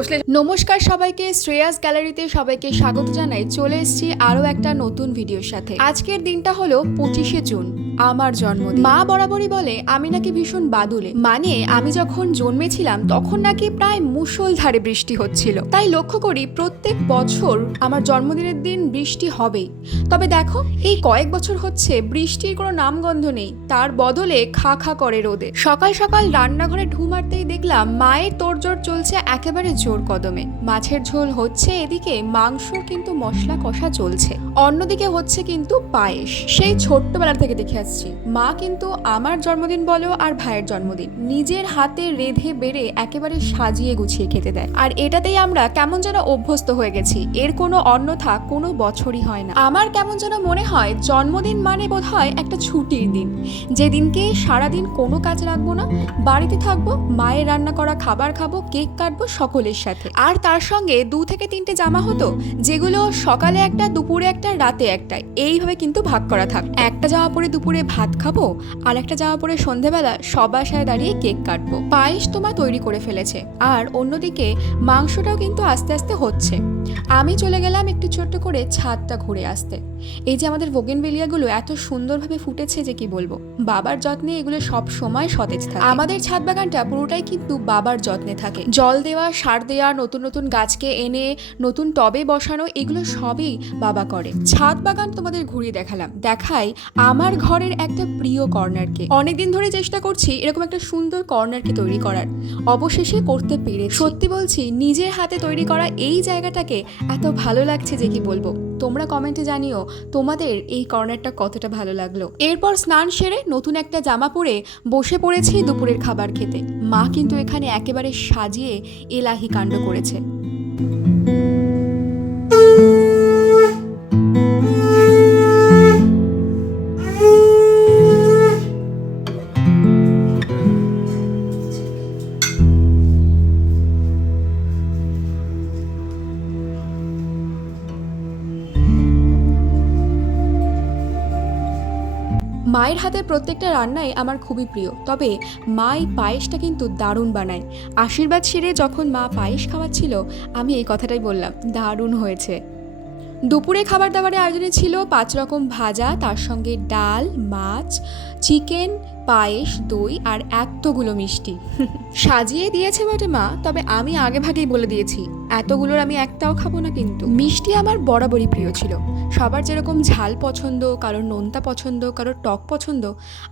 বসলে। নমস্কার সবাইকে, শ্রেয়াস গ্যালারিতে সবাইকে স্বাগত জানাই। চলে এসেছি আরও একটা নতুন ভিডিওর সাথে। আজকের দিনটা হলো পঁচিশে জুন। আমার জন্মদিন। মা বরাবরই বলে, আমি নাকি ভীষণ বাদুলে। মানে আমি যখন জন্মেছিলাম, তখন নাকি প্রায় মুষলধারে বৃষ্টি হচ্ছিল। তাই লক্ষ্য করি, প্রত্যেক বছর আমার জন্মদিনের দিন বৃষ্টি হবেই। তবে দেখো, এই কয়েক বছর হচ্ছে বৃষ্টির কোনো নামগন্ধ নেই। তার বদলে খা খা করে রোদে। সকাল সকাল রান্নাঘরে ঢু মারতেই দেখলাম, মায়ের তোড়জোড় চলছে একেবারে জোর কদমে। মাছের ঝোল হচ্ছে এদিকে, মাংস কিন্তু মশলা কষা চলছে। অন্যদিকে হচ্ছে কিন্তু পায়েস। সেই ছোট্টবেলা থেকে দেখে আসছি। মা কিন্তু আমার জন্মদিন বলো আর ভাইয়ের জন্মদিন। নিজের হাতে রেধে বেড়ে একেবারে সাজিয়ে গুছিয়ে খেতে দেয়। আর এটাতেই আমরা কেমন যেন অভ্যস্ত হয়ে গেছি। এর কোনো অন্যথা কোনো বছরই হয় না। আমার কেমন যেন মনে হয়, জন্মদিন মানে বোধ হয় একটা ছুটির দিন। যেদিনকে সারাদিন কোনো কাজ রাখব না, বাড়িতে থাকব, মায়ের রান্না করা খাবার খাব, কেক কাটবো সকলের সাথে। আর তার সঙ্গে দু থেকে তিনটে জামা হতো, যেগুলো সকালে একটা, দুপুরে একটা, রাতে একটা। এইভাবে কিন্তু ভাগ করা থাক। একটা জামা পরে দুপুরে ভাত খাব আর একটা জামা পরে সন্ধেবেলা সব বাসায় দাঁড়িয়ে কেক কাটবো। পায়েস তোমা তৈরি করে ফেলেছে। আর অন্যদিকে মাংসটাও কিন্তু আস্তে আস্তে হচ্ছে। আমি চলে গেলাম একটু ছোট্ট করে ছাদটা ঘুরে আসতে। এই যে আমাদের ভোগেনবেলিয়াগুলো এত সুন্দরভাবে ফুটেছে যে কি বলব? বাবার যত্নে এগুলো সব সময় সতেজ থাকে। আমাদের ছাদ বাগানটা পুরোটাই কিন্তু বাবার যত্নে থাকে। জল দেওয়া, সার দেওয়া, নতুন নতুন গাছকে এনে, নতুন টবে বসানো, এগুলো সবই বাবা করে। ছাদ বাগান তোমাদের ঘুরিয়ে দেখালাম। দেখাই আমার ঘরের একটা প্রিয় কর্নারকে। অনেকদিন ধরে চেষ্টা করছি এরকম একটা সুন্দর কর্নারকে তৈরি করার। অবশেষে করতে পেরে সত্যি বলছি, নিজের হাতে তৈরি করা এই জায়গাটাকে এত ভালো লাগছে যে কি বলব? তোমরা কমেন্টে জানিও তোমাদের এই কর্নারটা কতটা ভালো লাগল। এরপর স্নান সেরে নতুন একটা জামা পরে বসে পড়েছি দুপুরের খাবার খেতে। মা কিন্তু এখানে একেবারে সাজিয়ে এলাহি কাণ্ড করেছে। মায়ের হাতের প্রত্যেকটা রান্নাই আমার খুবই প্রিয়। তবে মা এই পায়েসটা কিন্তু দারুণ বানায়। আশীর্বাদ সেরে যখন মা পায়েস খাওয়াচ্ছিল, আমি এই কথাটাই বললাম, দারুণ হয়েছে। দুপুরে খাবার দাবারের আয়োজনে ছিল পাঁচ রকম ভাজা, তার সঙ্গে ডাল, মাছ, চিকেন, পায়েস, দই আর এতগুলো মিষ্টি। সাজিয়ে দিয়েছে বটে মা, তবে আমি আগে ভাগেই বলে দিয়েছি এতগুলোর আমি একটাও খাব না কিন্তু। মিষ্টি আমার বরাবরই প্রিয় ছিল। সবার যেরকম ঝাল পছন্দ, কারোর নোনতা পছন্দ, কারোর টক পছন্দ,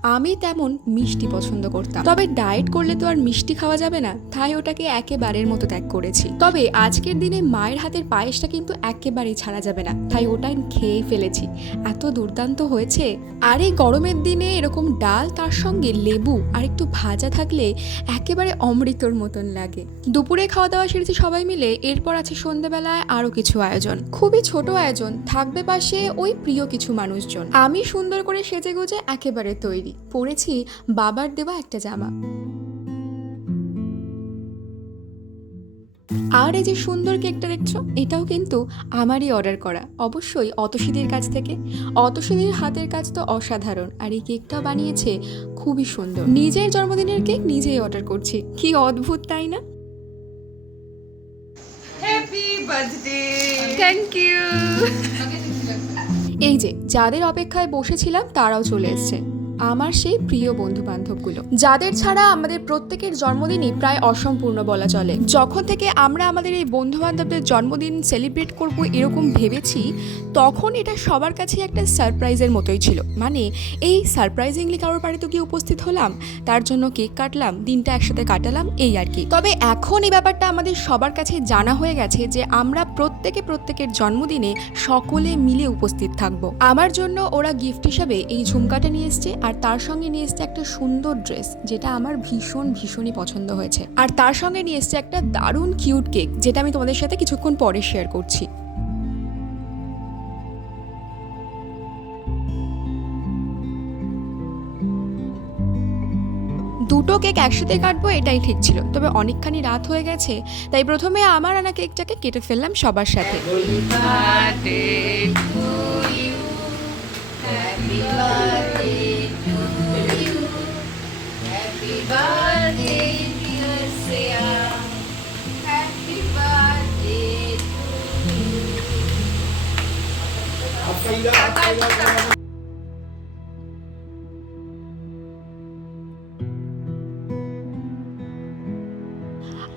আমি তেমন মিষ্টি পছন্দ করতাম। তবে ডায়েট করলে তো আর মিষ্টি খাওয়া যাবে না, তাই ওটাকে একেবারের মতো ত্যাগ করেছি। তবে আজকের দিনে মায়ের হাতের পায়েসটা কিন্তু একেবারেই ছাড়া যাবে না, তাই ওটাই খেয়ে ফেলেছি। এত দুর্দান্ত হয়েছে। আর এই গরমের দিনে এরকম ডাল, তার সঙ্গে লেবু আর একটু ভাজা থাকলে একেবারে অমৃতর মতন লাগে। দুপুরে খাওয়া দাওয়া সেরেছি সবাই মিলে এরপর আছে সন্ধেবেলায় আরও কিছু আয়োজন। খুবই ছোট আয়োজন, থাকবে পাশে ওই প্রিয় কিছু মানুষজন। আমি সুন্দর করে সেজে গুজে একেবারে তৈরি। পরেছি বাবার দেওয়া একটা জামা। আর এই যে সুন্দর কেকটা দেখছ, এটাও কিন্তু আমারই অর্ডার করা। অবশ্যই অতসীদির কাছ থেকে। অতসীদির হাতের কাজ তো অসাধারণ, আর এই কেকটা বানিয়েছে খুবই সুন্দর। নিজের জন্মদিনের কেক নিজেই অর্ডার করছি। কি অদ্ভুত, তাই না? বার্থডে থ্যাংক ইউ এই যে যাদের অপেক্ষায় বসেছিলাম তারাও চলে এসছে। আমার সেই প্রিয় বন্ধু বান্ধবগুলো যাদের ছাড়া আমাদের প্রত্যেকের জন্মদিনই প্রায় অসম্পূর্ণ বলা চলে। যখন থেকে আমরা আমাদের এই বন্ধু বান্ধবদের জন্মদিন সেলিব্রেট করব এরকম ভেবেছি, তখন এটা সবার কাছে একটা সারপ্রাইজের মতোই ছিল। মানে এই সারপ্রাইজিংলি কারোর বাড়িতে গিয়ে উপস্থিত হলাম, তার জন্য কেক কাটলাম, দিনটা একসাথে কাটালাম, এই আর কি। তবে এখন এই ব্যাপারটা আমাদের সবার কাছে জানা হয়ে গেছে যে, আমরা প্রত্যেকে প্রত্যেকের জন্মদিনে সকলে মিলে উপস্থিত থাকব। আমার জন্য ওরা গিফট হিসাবে এই ঝুমকাটা নিয়ে এসছে আর তার সঙ্গে নিয়ে এসছে একটা সুন্দর ড্রেস, যেটা আমার ভীষণ, ভীষণই পছন্দ হয়েছে। আর তার সঙ্গে নিয়ে এসছে একটা দারুণ কিউট কেক যেটা আমি তোমাদের সাথে কিছুক্ষণ পরে শেয়ার করছি। দুটো কেক একসাথে কাটবো, এটাই ঠিক ছিল। তবে অনেকখানি রাত হয়ে গেছে, তাই প্রথমে আমার আনা কেকটাকে কেটে ফেললাম সবার সাথে। Birthday to Bye.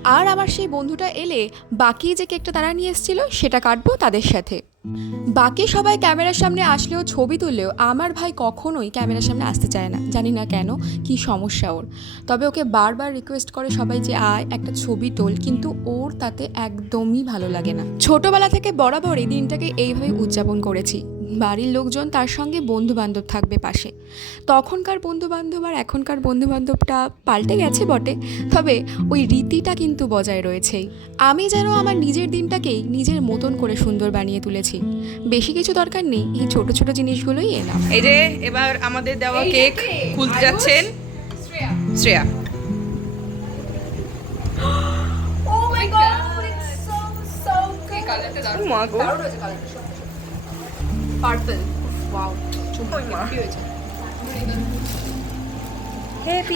আর আমার সেই বন্ধুটা এলে বাকি যে কেকটা তারা নিয়ে এসেছিল, সেটা কাটবো তাদের সাথে। বাকি সবাই ক্যামেরার সামনে আসলেও ছবি তুললেও আমার ভাই কখনোই ক্যামেরার সামনে আসতে চায় না। জানি না কেন, কি সমস্যা ওর। তবে ওকে বারবার রিকোয়েস্ট করে সবাই যে, আয়, একটা ছবি তোল। কিন্তু ওর তাতে একদমই ভালো লাগে না। ছোটবেলা থেকে বরাবরই দিনটাকে এইভাবে উদযাপন করেছি। বাড়ির লোকজন তার সঙ্গে বন্ধু বান্ধব থাকবে পাশে। তখনকার বন্ধু বান্ধব আর এখনকার বন্ধু বান্ধবটা পাল্টে গেছে বটে তবে ওই রীতিটা কিন্তু বজায় রয়েছেই। আমি যেন আমার নিজের দিনটাকেই নিজের মতন করে সুন্দর বানিয়ে তুলেছি। বেশি কিছু দরকার নেই এই ছোট ছোট জিনিসগুলোই এলাম। এই যে এবার আমাদের দেওয়া কেক খুলতে যাচ্ছেন Shreya. Oh my god, it's so so good. ও মা গো Purple. Wow. ওই মা।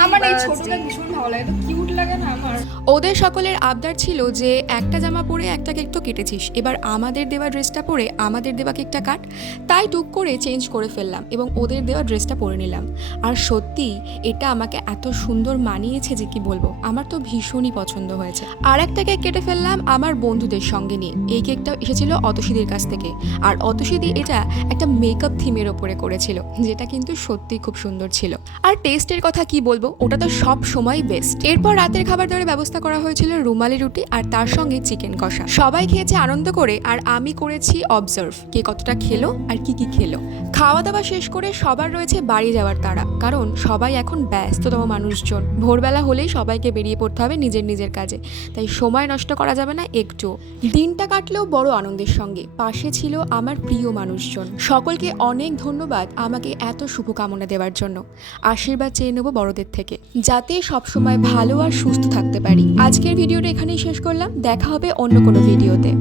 আমার এই ছোটটা ভীষণ ভালো লাগে কিউট লাগে না আমার। ওদের সকলের আবদার ছিল যে একটা জামা পরে একটা কেক তো কেটেছিস। এবার আমাদের দেওয়া ড্রেসটা পরে আমাদের দেওয়া কেকটা কাট। তাই টুক করে চেঞ্জ করে ফেললাম এবং ওদের দেওয়া ড্রেসটা পরে নিলাম। আর সত্যি এটা আমাকে এত সুন্দর মানিয়েছে যে কি বলব আমার তো ভীষণই পছন্দ হয়েছে। আর একটা কেক কেটে ফেললাম আমার বন্ধুদের সঙ্গে নিয়ে। এই কেকটা এসেছিল অতসীদের কাছ থেকে। আর অতসীদি এটা একটা মেকআপ থিমের ওপরে করেছিল যেটা কিন্তু সত্যি খুব সুন্দর ছিল। আর টেস্টের কথা কি বলব? ওটা তো সব সময় বেস্ট এরপর রাতের খাবার দাবারের ব্যবস্থা করা হয়েছিল রুমালি রুটি আর তার সঙ্গে চিকেন কষা। সবাই খেয়েছে আনন্দ করে আর আমি করেছি অবজার্ভ কে কতটা খেলো আর কি কি খেলো। খাওয়া দাওয়া শেষ করে সবার রয়েছে বাড়ি যাওয়ার তারা কারণ সবাই এখন ব্যস্ততম মানুষজন। ভোরবেলা হলেই সবাইকে বেরিয়ে পড়তে হবে নিজের নিজের কাজে, তাই সময় নষ্ট করা যাবে না একটু। দিনটা কাটলেও বড় আনন্দের সঙ্গে, পাশে ছিল আমার প্রিয় মানুষজন। সকলকে অনেক ধন্যবাদ আমাকে এত শুভকামনা দেওয়ার জন্য। আশীর্বাদ চেয়ে নেব বড়দের থেকে, যাতে সবসময় ভালো আর সুস্থ থাকতে পারি। আজকের ভিডিওটা এখানেই শেষ করলাম। দেখা হবে অন্য কোনো ভিডিওতে।